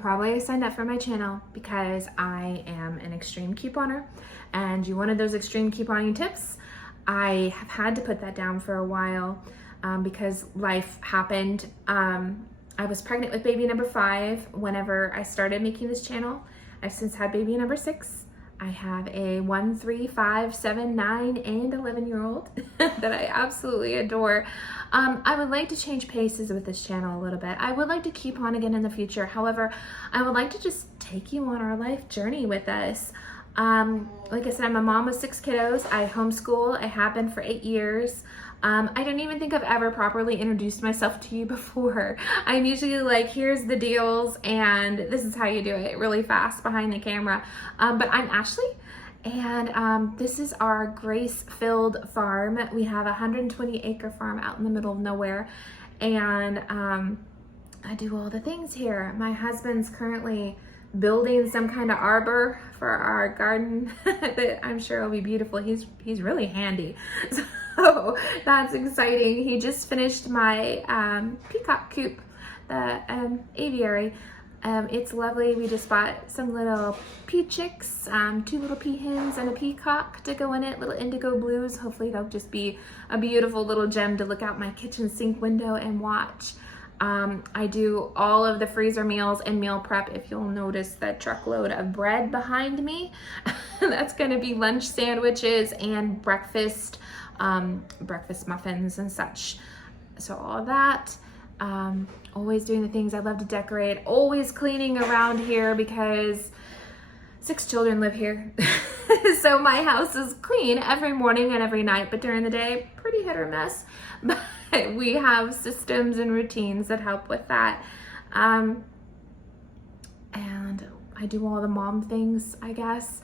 probably signed up for my channel because I am an extreme couponer, and you wanted those extreme couponing tips. I have had to put that down for a while because life happened. I was pregnant with baby number 5 whenever I started making this channel. I've since had baby number 6. I have a 1, 3, 5, 7, 9, and 11-year-old that I absolutely adore. I would like to change paces with this channel a little bit. I would like to keep on again in the future. However, I would like to just take you on our life journey with us. Like I said, I'm a mom of 6 kiddos. I homeschool. I have been for 8 years. I don't even think I've ever properly introduced myself to you before. I'm usually like, here's the deals and this is how you do it really fast behind the camera. But I'm Ashley, and this is our grace-filled farm. We have a 120-acre farm out in the middle of nowhere, and I do all the things here. My husband's currently building some kind of arbor for our garden that I'm sure will be beautiful. He's really handy. So that's exciting. He just finished my peacock coop, the aviary. It's lovely. We just bought some little pea chicks, 2 little pea hens and a peacock to go in it, little indigo blues. Hopefully they'll just be a beautiful little gem to look out my kitchen sink window and watch. I do all of the freezer meals and meal prep. If you'll notice the truckload of bread behind me, that's going to be lunch sandwiches and breakfast muffins and such. So all of that, always doing the things I love to decorate, always cleaning around here because 6 children live here. So my house is clean every morning and every night, but during the day, pretty hit or miss. But we have systems and routines that help with that. And I do all the mom things, I guess.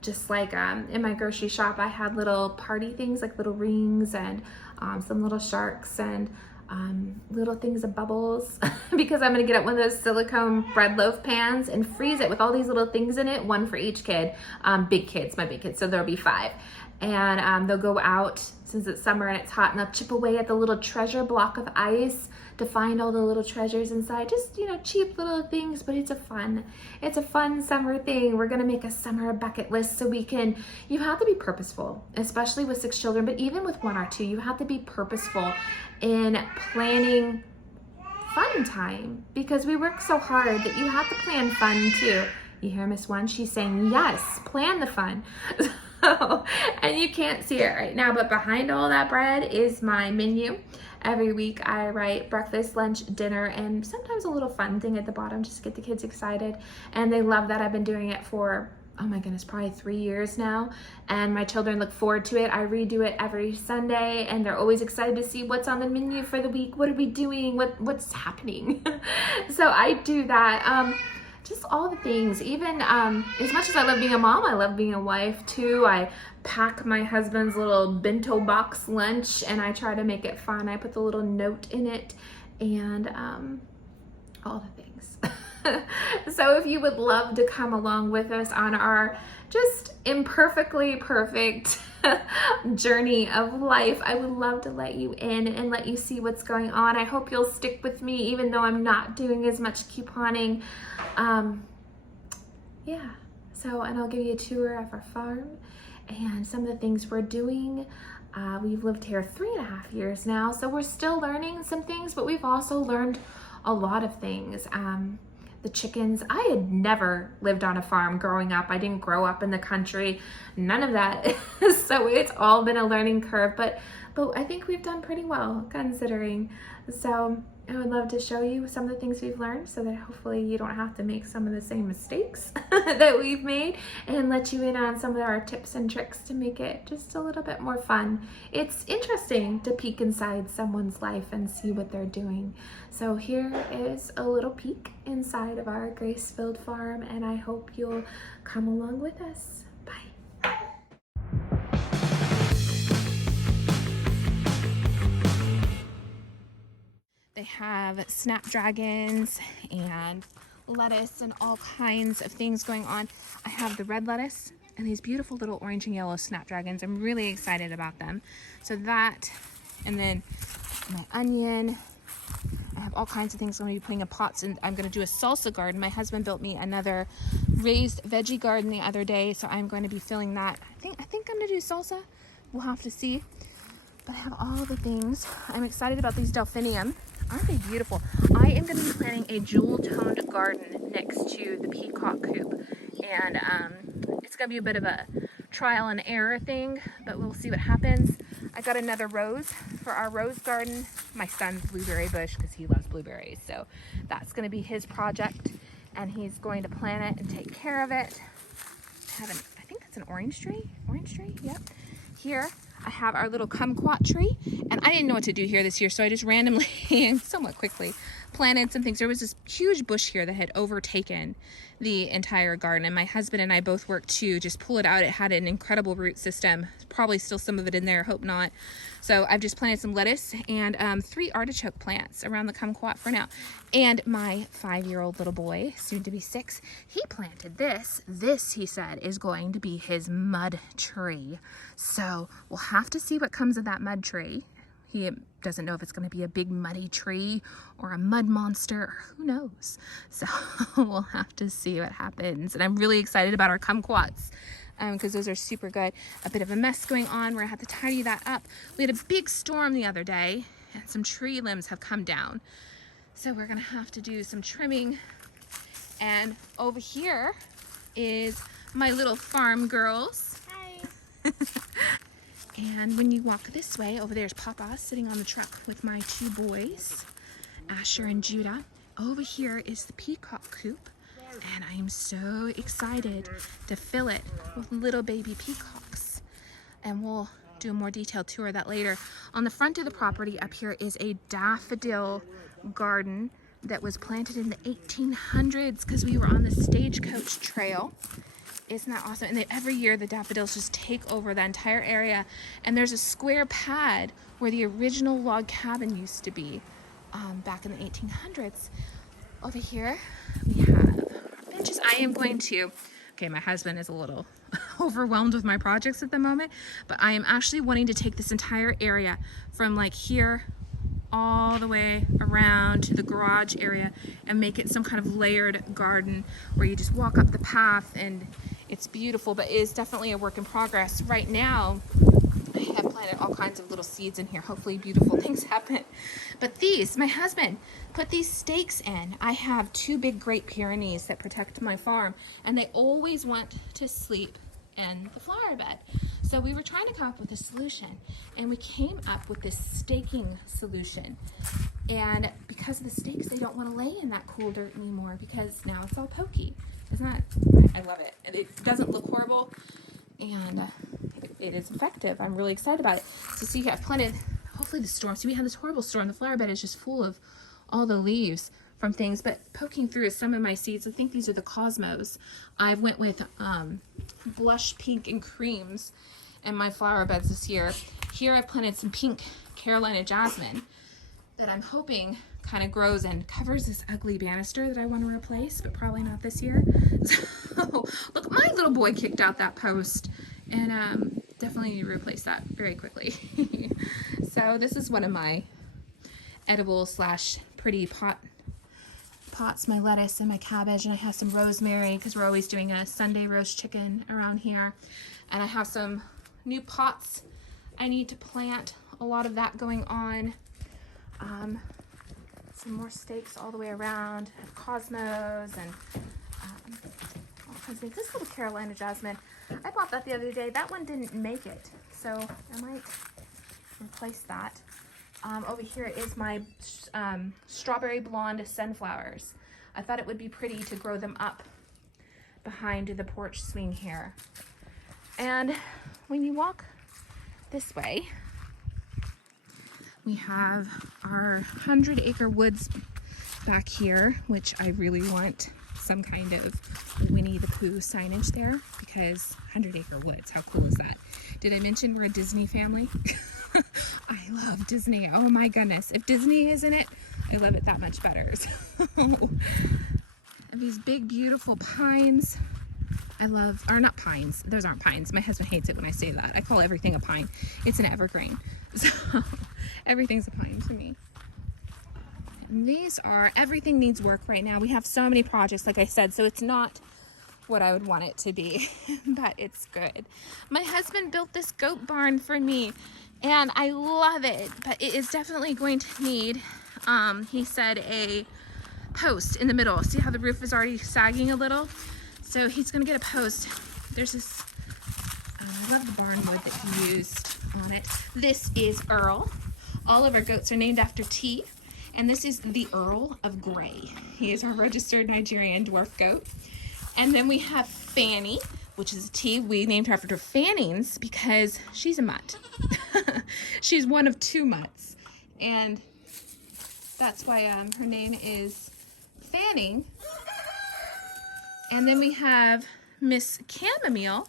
Just like in my grocery shop, I had little party things like little rings and some little sharks and little things of bubbles because I'm gonna get out one of those silicone bread loaf pans and freeze it with all these little things in it, 1 for each kid. Big kids, my big kids, so there'll be 5. And they'll go out since it's summer and it's hot, and they'll chip away at the little treasure block of ice to find all the little treasures inside. Just, you know, cheap little things, but it's a fun summer thing. We're gonna make a summer bucket list so you have to be purposeful, especially with 6 children, but even with 1 or 2, you have to be purposeful in planning fun time because we work so hard that you have to plan fun too. You hear Miss One? She's saying, yes, plan the fun. And you can't see it right now, but behind all that bread is my menu. Every week I write breakfast, lunch, dinner, and sometimes a little fun thing at the bottom just to get the kids excited. And they love that. I've been doing it for, oh my goodness, probably 3 years now. And my children look forward to it. I redo it every Sunday, and they're always excited to see what's on the menu for the week. What are we doing? What's happening? So I do that. Just all the things. Even as much as I love being a mom, I love being a wife too. I pack my husband's little bento box lunch and I try to make it fun. I put the little note in it and all the things. So if you would love to come along with us on our just imperfectly perfect journey of life, I would love to let you in and let you see what's going on. I hope you'll stick with me even though I'm not doing as much couponing. Yeah, so, and I'll give you a tour of our farm and some of the things we're doing. We've lived here 3.5 years now, so we're still learning some things, but we've also learned a lot of things. The chickens, I had never lived on a farm growing up. I didn't grow up in the country, none of that. So it's all been a learning curve, but I think we've done pretty well considering. So I would love to show you some of the things we've learned so that hopefully you don't have to make some of the same mistakes that we've made, and let you in on some of our tips and tricks to make it just a little bit more fun. It's interesting to peek inside someone's life and see what they're doing. So here is a little peek inside of our grace-filled farm, and I hope you'll come along with us. Bye. They have snapdragons and lettuce and all kinds of things going on. I have the red lettuce and these beautiful little orange and yellow snapdragons. I'm really excited about them. So that, and then my onion. I have all kinds of things I'm going to be putting in pots, and I'm going to do a salsa garden. My husband built me another raised veggie garden the other day, so I'm going to be filling that. I think I'm going to do salsa. We'll have to see. But I have all the things. I'm excited about these delphinium. Aren't they beautiful? I am going to be planting a jewel-toned garden next to the peacock coop, and it's going to be a bit of a trial and error thing, but we'll see what happens. I got another rose for our rose garden. My son's blueberry bush, because he loves blueberries, so that's going to be his project, and he's going to plant it and take care of it. I think that's an orange tree. Yep. Here I have our little kumquat tree, and I didn't know what to do here this year, so I just randomly and somewhat quickly planted some things. There was this huge bush here that had overtaken the entire garden, and my husband and I both worked to just pull it out. It had an incredible root system, probably still some of it in there, hope not. So I've just planted some lettuce and 3 artichoke plants around the kumquat for now. And my 5-year-old little boy, soon to be 6, he planted this. This, he said, is going to be his mud tree. So we'll have to see what comes of that mud tree. He doesn't know if it's going to be a big muddy tree or a mud monster, or who knows. So we'll have to see what happens. And I'm really excited about our kumquats, because those are super good. A bit of a mess going on where I have to tidy that up. We had a big storm the other day, and some tree limbs have come down. So we're going to have to do some trimming. And over here is my little farm girls. Hi. And when you walk this way, over there's Papa sitting on the truck with my 2 boys, Asher and Judah. Over here is the peacock coop, and I am so excited to fill it with little baby peacocks. And we'll do a more detailed tour of that later. On the front of the property up here is a daffodil garden that was planted in the 1800s, because we were on the stagecoach trail. Isn't that awesome? And every year the daffodils just take over the entire area, and there's a square pad where the original log cabin used to be back in the 1800s. Over here we have benches. I am going to, okay, my husband is a little overwhelmed with my projects at the moment, but I am actually wanting to take this entire area from like here all the way around to the garage area and make it some kind of layered garden where you just walk up the path, and it's beautiful, but it is definitely a work in progress. Right now, I have planted all kinds of little seeds in here. Hopefully beautiful things happen. But these, my husband put these stakes in. I have 2 big Great Pyrenees that protect my farm, and they always want to sleep in the flower bed. So we were trying to come up with a solution, and we came up with this staking solution. And because of the stakes, they don't want to lay in that cool dirt anymore, because now it's all pokey. Isn't that, I love it. And it doesn't look horrible, and it is effective. I'm really excited about it. So see, I've planted, hopefully the storm, see we had this horrible storm. The flower bed is just full of all the leaves from things, but poking through is some of my seeds. I think these are the cosmos. I went with blush pink and creams in my flower beds this year. Here I've planted some pink Carolina jasmine that I'm hoping kind of grows and covers this ugly banister that I want to replace, but probably not this year. So look, my little boy kicked out that post, and definitely need to replace that very quickly. So this is one of my edible / pretty pots, my lettuce and my cabbage, and I have some rosemary because we're always doing a Sunday roast chicken around here. And I have some new pots I need to plant, a lot of that going on. Some more stakes all the way around. I have cosmos and all kinds of things. This little Carolina jasmine, I bought that the other day. That one didn't make it, so I might replace that. Over here is my strawberry blonde sunflowers. I thought it would be pretty to grow them up behind the porch swing here. And when you walk this way, we have our 100-acre woods back here, which I really want some kind of Winnie the Pooh signage there, because 100-acre woods, how cool is that? Did I mention we're a Disney family? I love Disney. Oh my goodness. If Disney is in it, I love it that much better. And these big, beautiful pines. I love, or not pines, those aren't pines. My husband hates it when I say that. I call everything a pine. It's an evergreen. So everything's a pine to me. And these are, everything needs work right now. We have so many projects, like I said, so it's not what I would want it to be, but it's good. My husband built this goat barn for me, and I love it, but it is definitely going to need, he said, a post in the middle. See how the roof is already sagging a little? So he's gonna get a post. There's this, I love the barn wood that he used on it. This is Earl. All of our goats are named after tea, and this is the Earl of Grey. He is our registered Nigerian dwarf goat. And then we have Fanny, which is a tea. We named her after Fannings because she's a mutt. She's one of 2 mutts, and that's why her name is Fanning. And then we have Miss Chamomile,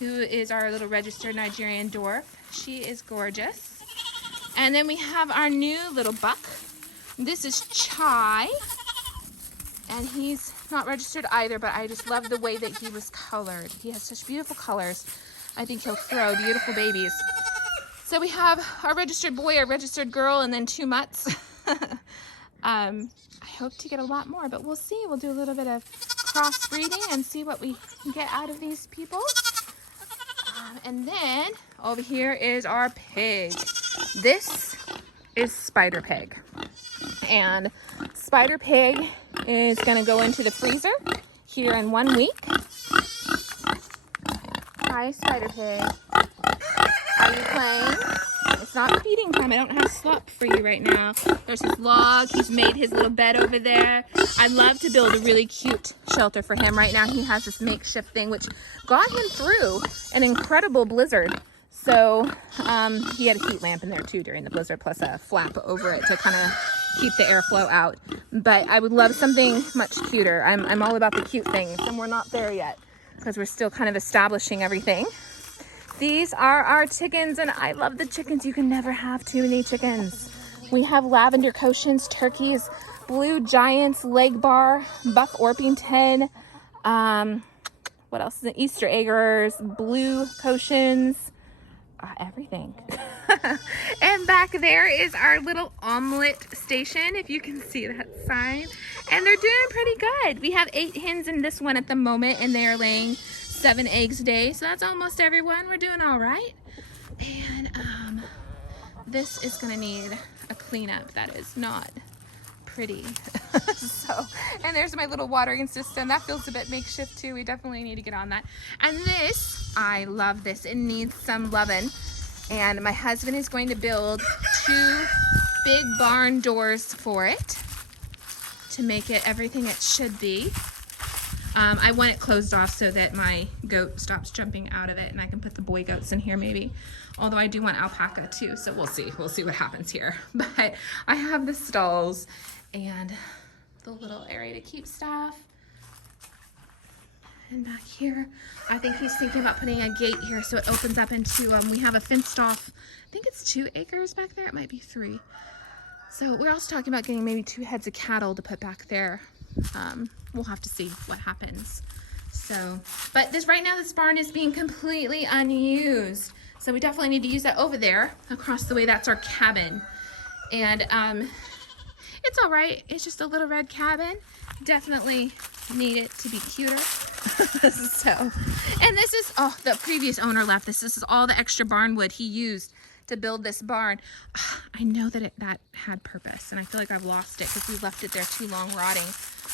who is our little registered Nigerian dwarf. She is gorgeous. And then we have our new little buck. This is Chai, and he's not registered either, but I just love the way that he was colored. He has such beautiful colors. I think he'll throw beautiful babies. So we have our registered boy, our registered girl, and then 2 mutts. I hope to get a lot more, but we'll see. We'll do a little bit of crossbreeding and see what we can get out of these people. And then over here is our pig. This is Spider Pig. And Spider Pig is gonna go into the freezer here in 1 week. Hi, Spider Pig. Are you playing? It's not feeding time. I don't have slop for you right now. There's his log. He's made his little bed over there. I'd love to build a really cute shelter for him. Right now he has this makeshift thing which got him through an incredible blizzard. So he had a heat lamp in there too during the blizzard, plus a flap over it to kind of keep the airflow out. But I would love something much cuter. I'm all about the cute things, and we're not there yet because we're still kind of establishing everything. These are our chickens, and I love the chickens. You can never have too many chickens. We have lavender Cochins, turkeys, blue giants, leg bar, buck Orpington, what else is it? Easter eggers, blue Cochins, everything. And back there is our little omelet station, if you can see that sign. And they're doing pretty good. We have 8 hens in this one at the moment, and they are laying 7 eggs a day, so that's almost everyone. We're doing all right. And this is gonna need a cleanup. That is not pretty. So, and there's my little watering system. That feels a bit makeshift too. We definitely need to get on that. And this, I love this. It needs some loving. And my husband is going to build 2 big barn doors for it to make it everything it should be. I want it closed off so that my goat stops jumping out of it, and I can put the boy goats in here maybe. Although I do want alpaca too, so we'll see. We'll see what happens here. But I have the stalls and the little area to keep stuff. And back here, I think he's thinking about putting a gate here so it opens up into, we have a fenced off, I think it's 2 acres back there. It might be 3. So we're also talking about getting maybe 2 heads of cattle to put back there. We'll have to see what happens. So, but this right now, this barn is being completely unused. So we definitely need to use that over there across the way. That's our cabin. And it's all right. It's just a little red cabin. Definitely need it to be cuter. So, and this is, oh, the previous owner left this. This is all the extra barn wood he used to build this barn. I know that that had purpose, and I feel like I've lost it because we left it there too long rotting.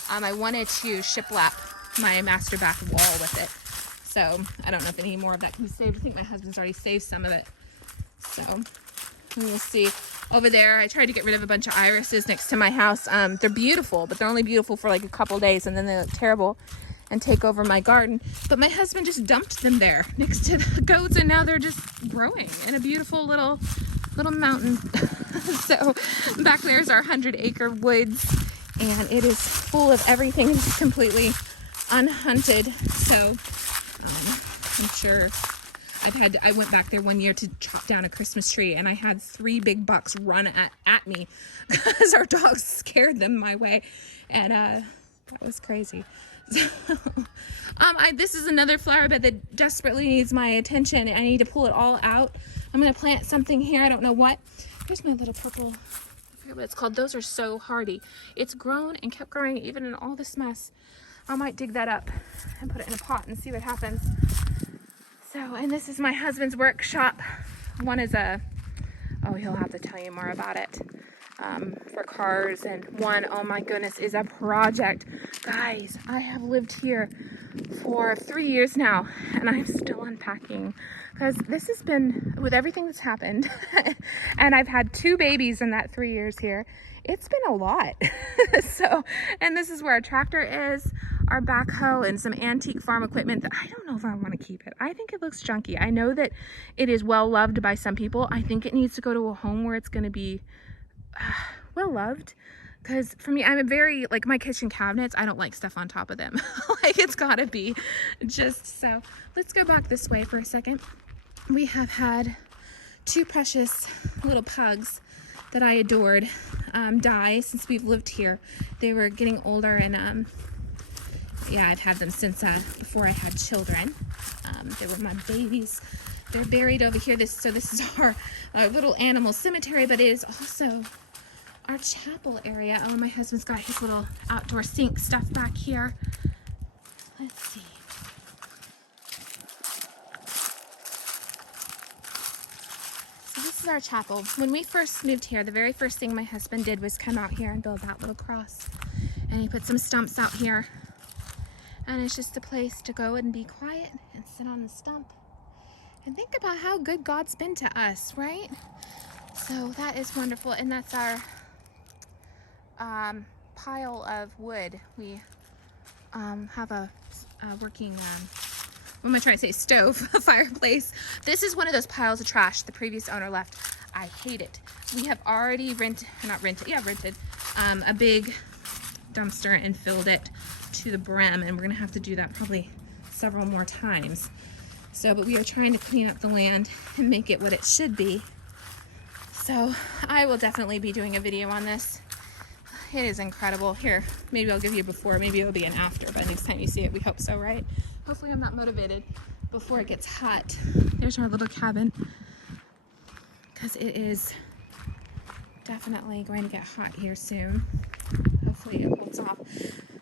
I wanted to shiplap my master back wall with it. So I don't know if any more of that can be saved. I think my husband's already saved some of it. So we'll see. Over there, I tried to get rid of a bunch of irises next to my house. They're beautiful, but they're only beautiful for like a couple days, and then they look terrible and take over my garden. But my husband just dumped them there next to the goats, and now they're just growing in a beautiful little mountain. So back there's our 100-acre woods, and it is full of everything. It's completely unhunted. So I'm sure I went back there one year to chop down a Christmas tree, and I had 3 big bucks run at me because our dogs scared them my way, and that was crazy. So, this is another flower bed that desperately needs my attention. I need to pull it all out. I'm going to plant something here. I don't know what. Here's my little purple, I forget what it's called. Those are so hardy. It's grown and kept growing even in all this mess. I might dig that up and put it in a pot and see what happens. So, and this is my husband's workshop. One is a, oh, he'll have to tell you more about it, for cars. And one, oh my goodness, is a project. Guys, I have lived here for 3 years now, and I'm still unpacking because this has been, with everything that's happened, and I've had 2 babies in that 3 years here. It's been a lot. So, and this is where our tractor is, our backhoe, and some antique farm equipment that I don't know if I want to keep it. I think it looks junky. I know that it is well loved by some people. I think it needs to go to a home where it's going to be well loved. Because for me, I'm a very, like my kitchen cabinets, I don't like stuff on top of them. Like it's gotta be just so. Let's go back this way for a second. We have had 2 precious little pugs that I adored die since we've lived here. They were getting older, and yeah, I've had them since before I had children. They were my babies. They're buried over here. So this is our little animal cemetery, but it is also our chapel area. Oh, my husband's got his little outdoor sink stuff back here. Let's see. So this is our chapel. When we first moved here, the very first thing my husband did was come out here and build that little cross. And he put some stumps out here. And it's just a place to go and be quiet and sit on the stump and think about how good God's been to us, right? So that is wonderful. And that's our pile of wood. We have a working, what am I trying to say, stove, a fireplace. This is one of those piles of trash the previous owner left. I hate it. We have already rented a big dumpster and filled it to the brim, and we're gonna have to do that probably several more times. So, but we are trying to clean up the land and make it what it should be. So I will definitely be doing a video on this. It is incredible. Here, maybe I'll give you a before, maybe it'll be an after, but next time you see it, we hope so, right? Hopefully I'm not motivated before it gets hot. There's our little cabin, because it is definitely going to get hot here soon. Hopefully it holds off.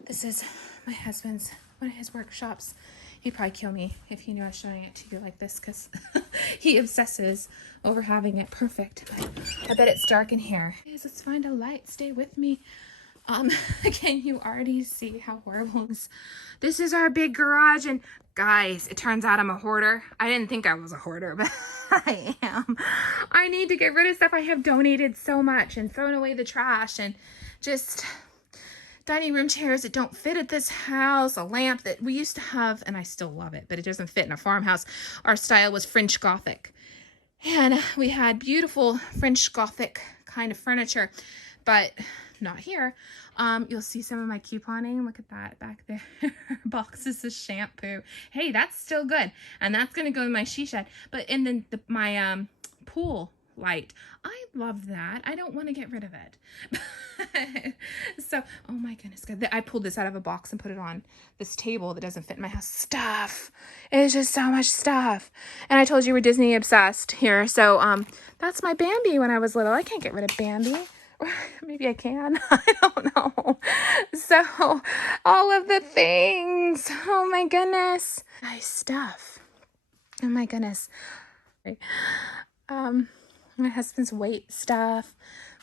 This is my husband's, one of his workshops. He'd probably kill me if he knew I was showing it to you like this, because he obsesses over having it perfect. But I bet it's dark in here. Let's find a light. Stay with me. Can you already see how horrible this is? Our big garage, and guys, it turns out I'm a hoarder. I didn't think I was a hoarder, but I am. I need to get rid of stuff. I have donated so much and thrown away the trash, and just dining room chairs that don't fit at this house, a lamp that we used to have, and I still love it, but it doesn't fit in a farmhouse. Our style was French Gothic, and we had beautiful French Gothic kind of furniture, but not here. You'll see some of my couponing. Look at that back there. Boxes of shampoo. Hey, that's still good, and that's gonna go in my she shed. But and then my pool light, I love that. I don't want to get rid of it. So, oh my goodness, God, I pulled this out of a box and put it on this table that doesn't fit in my house. Stuff. It's just so much stuff. And I told you we're Disney obsessed here. So, that's my Bambi when I was little. I can't get rid of Bambi. Maybe I can. I don't know. So, all of the things. Oh my goodness. Nice stuff. Oh my goodness. My husband's weight stuff.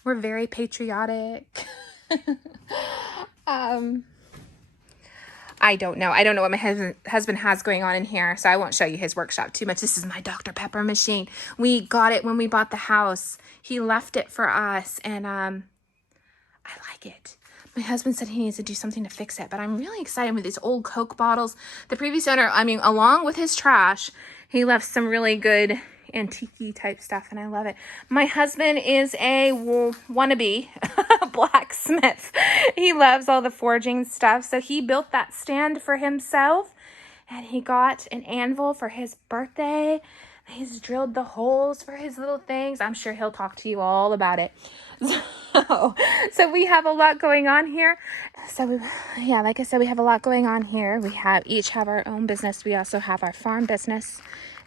We're very patriotic. I don't know. I don't know what my husband has going on in here, so I won't show you his workshop too much. This is my Dr. Pepper machine. We got it when we bought the house. He left it for us, and I like it. My husband said he needs to do something to fix it, but I'm really excited with these old Coke bottles. The previous owner, I mean, along with his trash, he left some really good antique type stuff, and I love it. My husband is a wannabe blacksmith. He loves all the forging stuff, so he built that stand for himself, and he got an anvil for his birthday. He's drilled the holes for his little things. I'm sure he'll talk to you all about it. So we have a lot going on here. Yeah, like I said, we have a lot going on here. We each have our own business. We also have our farm business.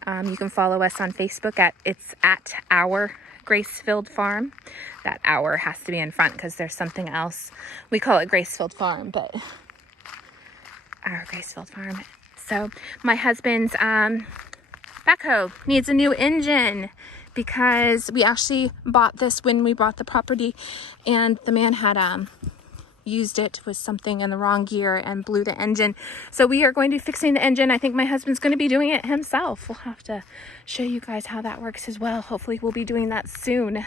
You can follow us on Facebook at our Gracefield Farm. That "our" has to be in front because there's something else. We call it Gracefield Farm, but our Gracefield Farm. So my husband's backhoe needs a new engine because we actually bought this when we bought the property, and the man had used it with something in the wrong gear and blew the engine. So we are going to be fixing the engine. I think my husband's going to be doing it himself. We'll have to show you guys how that works as well. Hopefully we'll be doing that soon.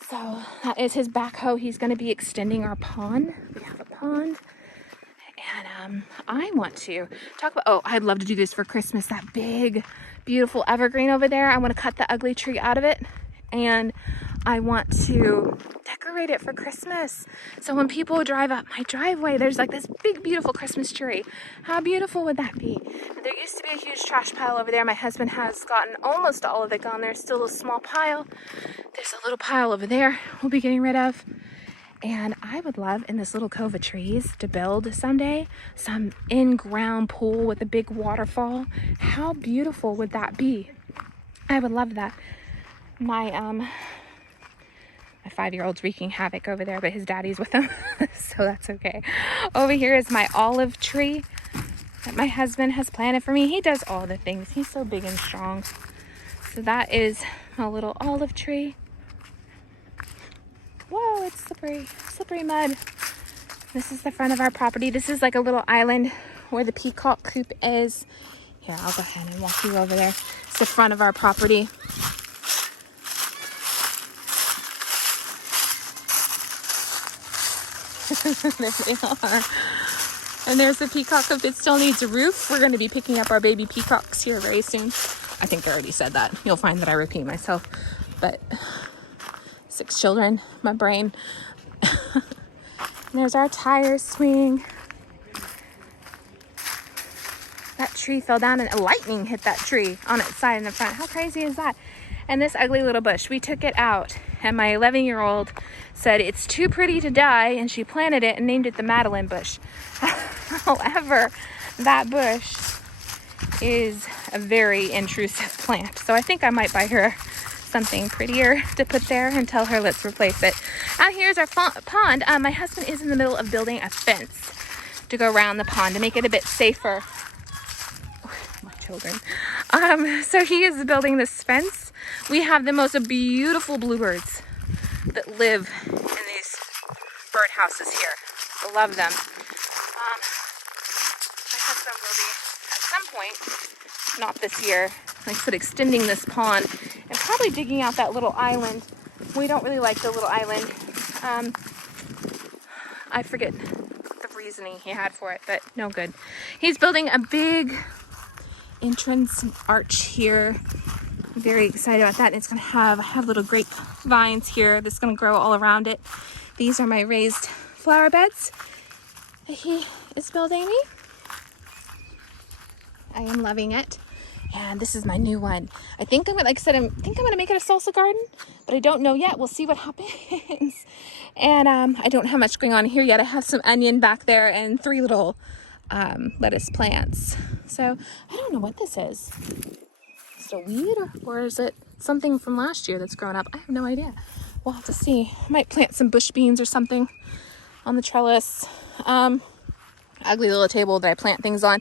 So that is his backhoe. He's going to be extending our pond. We have a pond. And I want to talk about, I'd love to do this for Christmas. That big, beautiful evergreen over there. I want to cut the ugly tree out of it. And I want to decorate it for Christmas. So when people drive up my driveway, there's like this big, beautiful Christmas tree. How beautiful would that be? There used to be a huge trash pile over there. My husband has gotten almost all of it gone. There's still a small pile. There's a little pile over there we'll be getting rid of. And I would love, in this little cove of trees, to build someday some in-ground pool with a big waterfall. How beautiful would that be? I would love that. My 5-year-old's wreaking havoc over there, but his daddy's with him, so that's okay. Over here is my olive tree that my husband has planted for me. He does all the things. He's so big and strong. So that is a little olive tree. Whoa, it's slippery mud. This is the front of our property. This is like a little island where the peacock coop is. Here, I'll go ahead and walk you over there. It's the front of our property. There they are. And there's the peacock coop. It still needs a roof. We're going to be picking up our baby peacocks here very soon. I think I already said that. You'll find that I repeat myself. But 6 children, my brain. And there's our tire swing. That tree fell down and lightning hit that tree on its side in the front. How crazy is that? And this ugly little bush, we took it out, and my 11-year-old said it's too pretty to die, and she planted it and named it the Madeline bush. However, that bush is a very intrusive plant, so I think I might buy her something prettier to put there and tell her let's replace it. Out here's our pond. My husband is in the middle of building a fence to go around the pond to make it a bit safer. My children. So he is building this fence. We have the most beautiful bluebirds that live in these bird houses here. I love them. My husband will be, at some point, not this year, like I said, extending this pond and probably digging out that little island. We don't really like the little island. I forget the reasoning he had for it, but no good. He's building a big entrance arch here. I'm very excited about that. It's going to have little grape vines here that's going to grow all around it. These are my raised flower beds that he is building me. I am loving it. And this is my new one. I think I'm going to make it a salsa garden, but I don't know yet. We'll see what happens. And I don't have much going on here yet. I have some onion back there and 3 little lettuce plants. So I don't know what this is. Is it a weed or is it something from last year that's grown up? I have no idea. We'll have to see. I might plant some bush beans or something on the trellis. Ugly little table that I plant things on.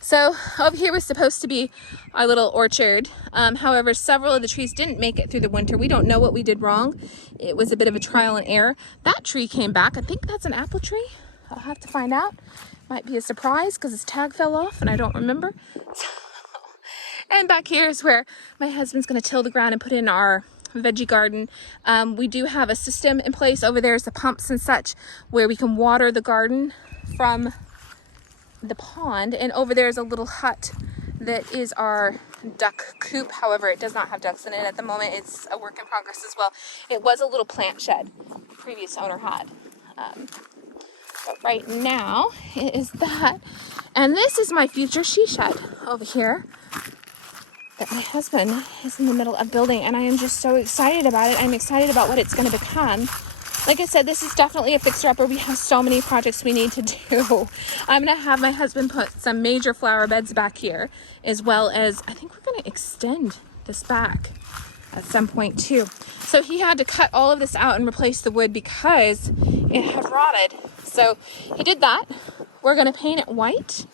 So over here was supposed to be our little orchard. However, several of the trees didn't make it through the winter. We don't know what we did wrong. It was a bit of a trial and error. That tree came back. I think that's an apple tree. I'll have to find out. Might be a surprise because its tag fell off and I don't remember. And back here is where my husband's going to till the ground and put in our veggie garden. We do have a system in place. Over there is the pumps and such where we can water the garden from the pond, and over there is a little hut that is our duck coop. However, it does not have ducks in it at the moment. It's a work in progress as well. It was a little plant shed the previous owner had, but right now it is that. And this is my future she shed over here. that my husband is in the middle of building, and I am just so excited about it. I'm excited about what it's going to become. Like I said, this is definitely a fixer-upper. We have so many projects we need to do. I'm going to have my husband put some major flower beds back here, as well as I think we're going to extend this back at some point too. So he had to cut all of this out and replace the wood because it had rotted. So he did that. We're going to paint it white.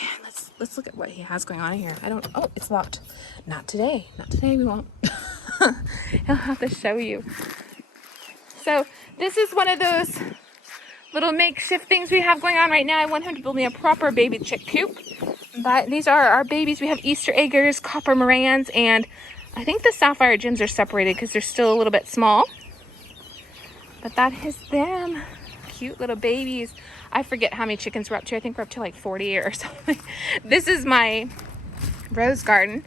Man, let's look at what he has going on here. Oh, it's locked. Not today. Not today, we won't. I'll have to show you. So this is one of those little makeshift things we have going on right now. I want him to build me a proper baby chick coop. But these are our babies. We have Easter eggers, copper morans, and I think the sapphire gems are separated because they're still a little bit small. But that is them. Cute little babies. I forget how many chickens we're up to. I think we're up to like 40 or something. This is my rose garden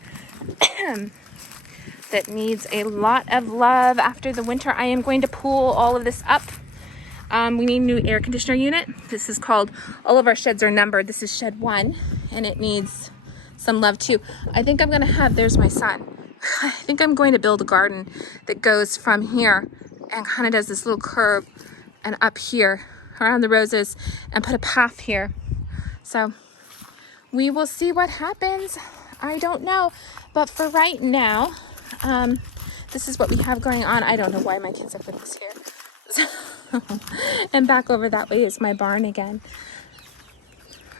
that needs a lot of love after the winter. I am going to pull all of this up. We need a new air conditioner unit. This is called, all of our sheds are numbered. This is shed 1 and it needs some love too. I think I'm going to have, there's my son. I think I'm going to build a garden that goes from here and kind of does this little curve and up here around the roses and put a path here. So we will see what happens. I don't know, but for right now, this is what we have going on. I don't know why my kids have put this here. And back over that way is my barn again,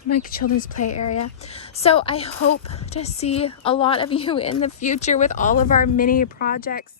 my children's play area. So I hope to see a lot of you in the future with all of our mini projects.